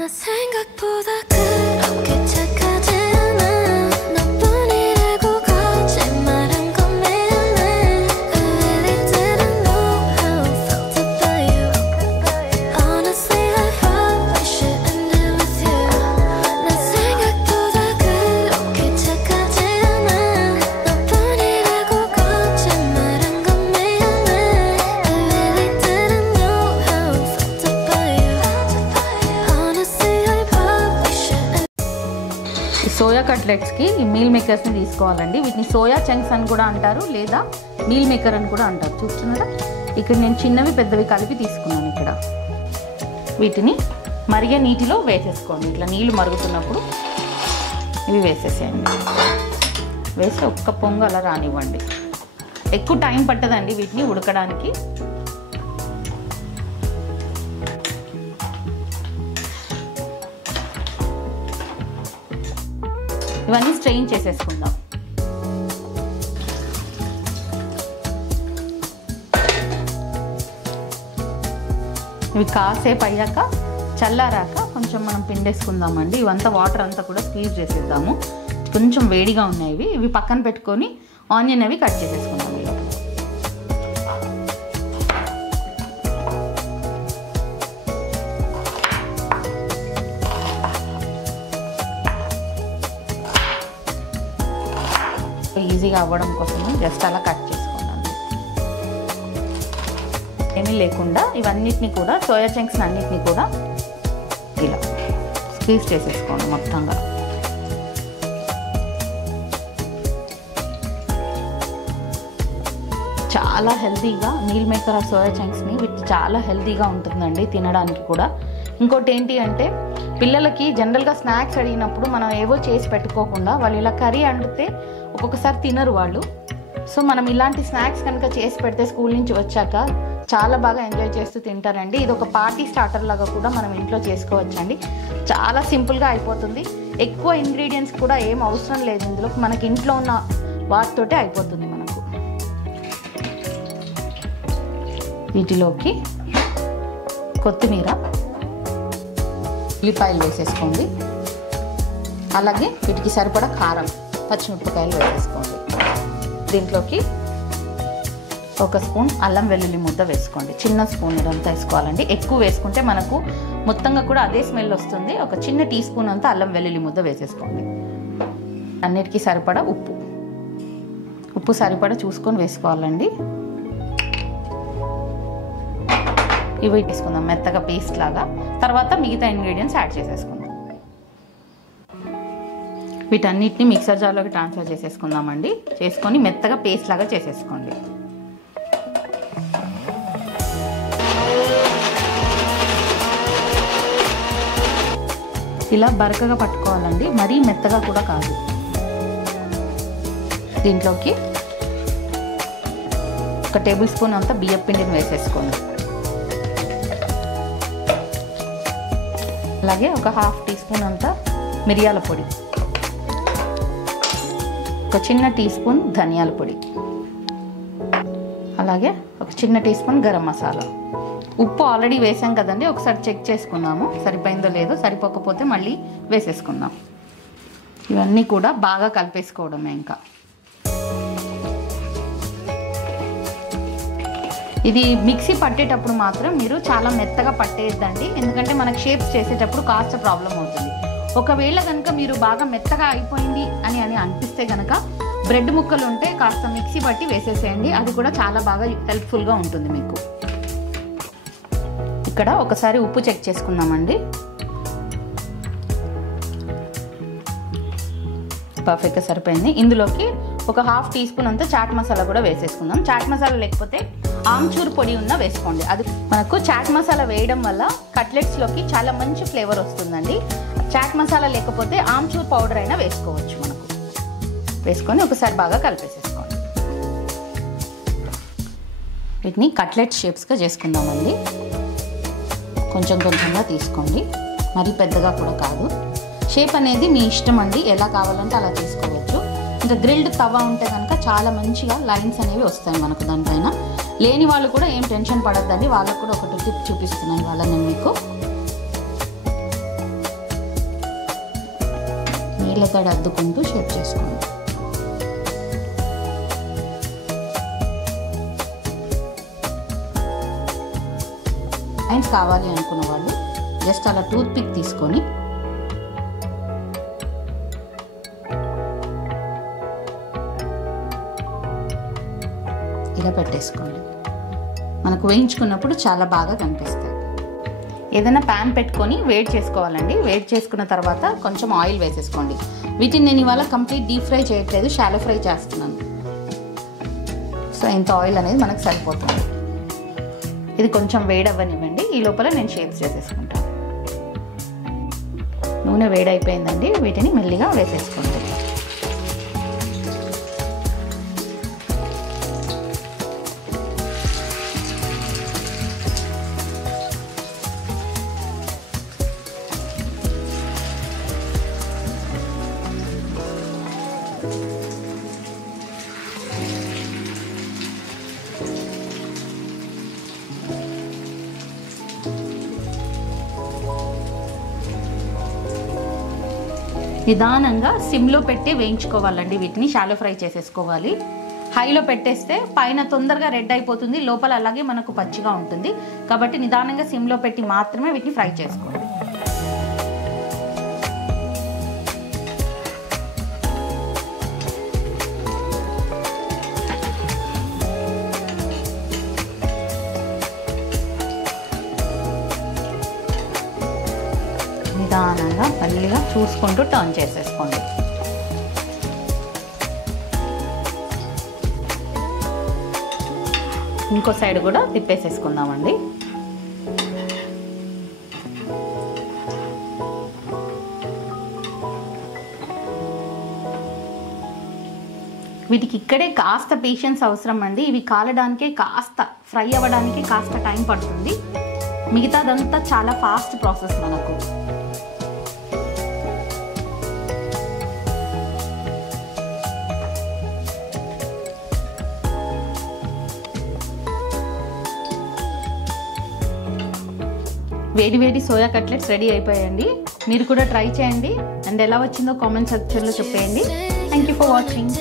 나 생각보다 그렇게 착하지 않아 너뿐이라고 거짓말한 건 미안해 I really didn't know how I felt about you Honestly I probably shouldn't do with you 나 생각보다 그렇게 착하지 않아 너뿐이라고 거짓말한 건 미안해 I really didn't know how I felt about you Honestly I probably shouldn't soya కట్లెట్స్కి ఈ meal మేకర్స్ని తీసుకోవాలండి. వీటిని soya chunks అని కూడా అంటారు, లేదా meal maker అని కూడా అంటారు. చూస్తున్నారా, ఇక్కడ నేను చిన్నవి పెద్దవి కలిపి తీసుకున్నాను. ఇక్కడ వీటిని మరిగే నీటిలో వేసేసుకోండి. ఇట్లా నీళ్ళు మరుగుతున్నప్పుడు ఇవి వేసేసేయండి. వేసి ఒక్క పొంగు అలా రానివ్వండి. ఎక్కువ టైం పట్టదండి వీటిని ఉడకడానికి. ఇవన్నీ స్ట్రెయిన్ చేసేసుకుందాం. ఇవి కాసేపు అయ్యాక చల్లారాక కొంచెం మనం పిండేసుకుందామండి. ఇవంతా వాటర్ అంతా కూడా స్క్వీజ్ చేసేద్దాము. కొంచెం వేడిగా ఉన్నాయి ఇవి పక్కన పెట్టుకొని ఆనియన్ అవి కట్ చేసేసుకుందాం. ఈజీగా అవ్వడం కోసం జస్ట్ అలా కట్ చేసుకున్నాను. ఏమీ లేకుండా ఇవన్నిటిని కూడా సోయా చంక్స్ అన్నిటిని కూడా ఇలా స్క్వీజ్ చేసేసుకోండి మొత్తంగా. చాలా హెల్తీగా మీల్ మేకర్ ఆ సోయా చంక్స్ని వీటి చాలా హెల్తీగా ఉంటుందండి తినడానికి కూడా. ఇంకోటి ఏంటి అంటే పిల్లలకి జనరల్గా స్నాక్స్ అడిగినప్పుడు మనం ఏవో చేసి పెట్టుకోకుండా వాళ్ళు ఇలా కర్రీ అండితే ఒక్కొక్కసారి తినరు వాళ్ళు. సో మనం ఇలాంటి స్నాక్స్ కనుక చేసి పెడితే స్కూల్ నుంచి వచ్చాక చాలా బాగా ఎంజాయ్ చేస్తూ తింటారండి. ఇది ఒక పార్టీ స్టార్టర్ లాగా కూడా మనం ఇంట్లో చేసుకోవచ్చండి. చాలా సింపుల్గా అయిపోతుంది. ఎక్కువ ఇంగ్రీడియంట్స్ కూడా ఏం అవసరం లేదు ఇందులో. మనకి ఇంట్లో ఉన్న వాటితోటే అయిపోతుంది మనకు. వీటిలోకి కొత్తిమీర, ఉల్లిపాయలు వేసేసుకోండి. అలాగే వీటికి సరిపడా కారం, పచ్చిమిరపకాయలు వేసేసుకోండి. దీంట్లోకి ఒక స్పూన్ అల్లం వెల్లుల్లి ముద్ద వేసుకోండి. చిన్న స్పూన్ ఇదంతా వేసుకోవాలండి. ఎక్కువ వేసుకుంటే మనకు మొత్తంగా కూడా అదే స్మెల్ వస్తుంది. ఒక చిన్న టీ స్పూన్ అంతా అల్లం వెల్లుల్లి ముద్ద వేసేసుకోండి. అన్నిటికీ సరిపడా ఉప్పు సరిపడా చూసుకొని వేసుకోవాలండి. ఇవి వేసుకుందాం మెత్తగా పేస్ట్ లాగా. తర్వాత మిగతా ఇంగ్రీడియంట్స్ యాడ్ చేసేసుకుందాం. వీటన్నిటిని మిక్సర్ జార్లోకి ట్రాన్స్ఫర్ చేసేసుకుందామండి. చేసుకొని మెత్తగా పేస్ట్ లాగా చేసేసుకోండి. ఇలా బరకగా పట్టుకోవాలండి, మరీ మెత్తగా కూడా కాదు. దీంట్లోకి ఒక టేబుల్ స్పూన్ అంతా బియ్యం పిండిని వేసేసుకోండి. అలాగే ఒక హాఫ్ టీ స్పూన్ అంతా మిరియాల పొడి, ఒక చిన్న టీ స్పూన్ ధనియాల పొడి, అలాగే ఒక చిన్న టీ స్పూన్ గరం మసాలా. ఉప్పు ఆల్రెడీ వేసాం కదండి, ఒకసారి చెక్ చేసుకుందాము సరిపోయిందో లేదో. సరిపోకపోతే మళ్ళీ వేసేసుకుందాం. ఇవన్నీ కూడా బాగా కలిపేసుకోవడమే. ఇంకా ఇది మిక్సీ పట్టేటప్పుడు మాత్రం మీరు చాలా మెత్తగా పట్టేద్దండి, ఎందుకంటే మనకు షేప్స్ చేసేటప్పుడు కాస్త ప్రాబ్లం అవుతుంది. ఒకవేళ కనుక మీరు బాగా మెత్తగా అయిపోయింది అని అనిపిస్తే కనుక బ్రెడ్ ముక్కలు ఉంటే కాస్త మిక్సీ పట్టి వేసేసేయండి. అది కూడా చాలా బాగా హెల్ప్ఫుల్గా ఉంటుంది మీకు. ఇక్కడ ఒకసారి ఉప్పు చెక్ చేసుకుందామండి. పర్ఫెక్ట్గా సరిపోయింది. ఇందులోకి ఒక హాఫ్ టీ స్పూన్ అంతా చాట్ మసాలా కూడా వేసేసుకుందాం. చాట్ మసాలా లేకపోతే ఆమ్చూర్ పొడి ఉన్న వేసుకోండి. అది మనకు చాట్ మసాలా వేయడం వల్ల కట్లెట్స్లోకి చాలా మంచి ఫ్లేవర్ వస్తుందండి. చాట్ మసాలా లేకపోతే ఆమ్చూర్ పౌడర్ అయినా వేసుకోవచ్చు. మనకు వేసుకొని ఒకసారి బాగా కలిపేసేసుకోండి. వీటిని కట్లెట్ షేప్స్గా చేసుకుందామండి. కొంచెం కొంచెంగా తీసుకోండి, మరీ పెద్దగా కూడా కాదు. షేప్ అనేది మీ ఇష్టం అండి, ఎలా కావాలంటే అలా చేసుకోవచ్చు. ఇంకా గ్రిల్డ్ తవా ఉంటే కనుక చాలా మంచిగా లైన్స్ అనేవి వస్తాయి మనకు దానిపైన. లేని వాళ్ళు కూడా ఏం టెన్షన్ పడద్దండి, వాళ్ళకు కూడా ఒక టిప్ చూపిస్తున్నాను ఇవాళ నేను మీకు. వేళ్ళతో అద్దుకుంటూ షేప్ చేసుకోండి. లైన్స్ కావాలి అనుకున్న వాళ్ళు జస్ట్ అలా టూత్ పిక్ తీసుకొని ఇలా పెట్టేసుకోండి. మనకు వేయించుకున్నప్పుడు చాలా బాగా కనిపిస్తాయి. ఏదైనా ప్యాన్ పెట్టుకొని వేడి చేసుకోవాలండి. వేడి చేసుకున్న తర్వాత కొంచెం ఆయిల్ వేసేసుకోండి. వీటిని నేను ఇవాళ కంప్లీట్ డీప్ ఫ్రై చేయట్లేదు, షాలో ఫ్రై చేస్తున్నాను. సో ఇంత ఆయిల్ అనేది మనకు సరిపోతుంది. ఇది కొంచెం వేడి అవ్వనివ్వండి. ఈ లోపల నేను షేప్స్ చేసేసుకుంటాను. నూనె వేడి అయిపోయిందండి. వీటిని మెల్లిగా వేసేసుకోండి. నిదానంగా సిమ్లో పెట్టి వేయించుకోవాలండి. వీటిని షాలో ఫ్రై చేసేసుకోవాలి. హైలో పెట్టేస్తే పైన తొందరగా రెడ్ అయిపోతుంది, లోపల అలాగే మనకు పచ్చిగా ఉంటుంది. కాబట్టి నిదానంగా సిమ్లో పెట్టి మాత్రమే వీటిని ఫ్రై చేసుకోవాలి. నిదానంగా మళ్ళీగా చూసుకుంటూ టర్న్ చేసేసుకోండి. ఇంకో సైడ్ కూడా తిప్పేసేసుకుందామండి. వీటికి ఇక్కడే కాస్త పేషెన్స్ అవసరం అండి. ఇవి కాలడానికే కాస్త ఫ్రై అవ్వడానికి కాస్త టైం పడుతుంది. మిగతాదంతా చాలా ఫాస్ట్ ప్రాసెస్ మనకు. వేడి వేడి సోయా కట్లెట్స్ రెడీ అయిపోయాయండి. మీరు కూడా ట్రై చేయండి అండ్ ఎలా వచ్చిందో కామెంట్ సెక్షన్లో చెప్పేయండి. Thank you for watching.